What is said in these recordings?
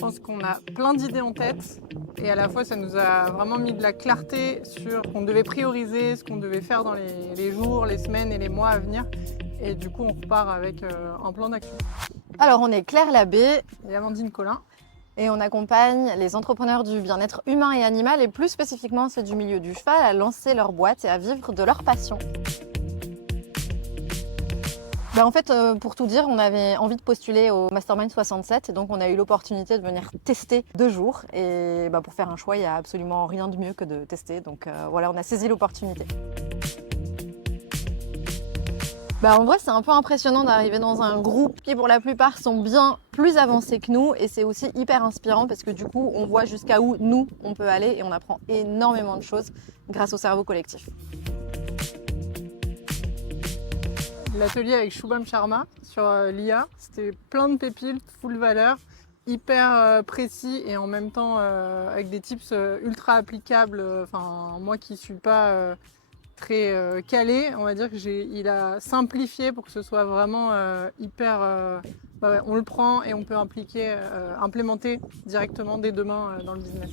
pense qu'on a plein d'idées en tête et à la fois ça nous a vraiment mis de la clarté sur ce qu'on devait prioriser, ce qu'on devait faire dans les jours, les semaines et les mois à venir. Et du coup, on repart avec un plan d'action. Alors, on est Claire Labbé Et Amandine Collin. et on accompagne les entrepreneurs du bien-être humain et animal et plus spécifiquement ceux du milieu du cheval à lancer leur boîte et à vivre de leur passion. En fait, pour tout dire, on avait envie de postuler au Mastermind 67 et donc on a eu l'opportunité de venir tester 2 jours. Et pour faire un choix, il n'y a absolument rien de mieux que de tester. Donc voilà, on a saisi l'opportunité. En vrai, c'est un peu impressionnant d'arriver dans un groupe qui, pour la plupart, sont bien plus avancés que nous. Et c'est aussi hyper inspirant parce que du coup, on voit jusqu'à où nous, on peut aller et on apprend énormément de choses grâce au cerveau collectif. L'atelier avec Shubham Sharma sur l'IA, c'était plein de pépites, full valeur, hyper précis et en même temps avec des tips ultra applicables. Enfin, moi qui suis pas très calé, on va dire il a simplifié pour que ce soit vraiment hyper. Ouais, on le prend et on peut implémenter directement dès demain dans le business.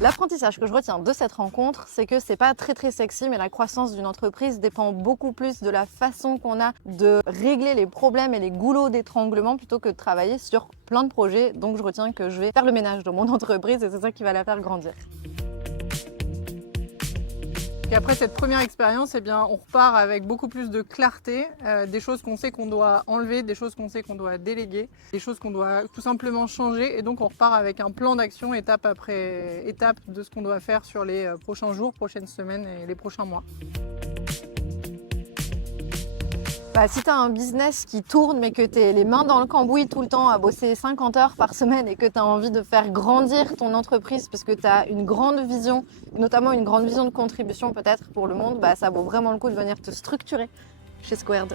L'apprentissage que je retiens de cette rencontre, c'est que c'est pas très sexy, mais la croissance d'une entreprise dépend beaucoup plus de la façon qu'on a de régler les problèmes et les goulots d'étranglement plutôt que de travailler sur plein de projets. Donc je retiens que je vais faire le ménage dans mon entreprise et c'est ça qui va la faire grandir. Et après cette première expérience, on repart avec beaucoup plus de clarté, des choses qu'on sait qu'on doit enlever, des choses qu'on sait qu'on doit déléguer, des choses qu'on doit tout simplement changer. Et donc on repart avec un plan d'action étape après étape de ce qu'on doit faire sur les prochains jours, prochaines semaines et les prochains mois. Si tu as un business qui tourne mais que tu es les mains dans le cambouis tout le temps à bosser 50 heures par semaine et que tu as envie de faire grandir ton entreprise parce que tu as une grande vision, notamment une grande vision de contribution peut-être pour le monde, ça vaut vraiment le coup de venir te structurer chez Squared.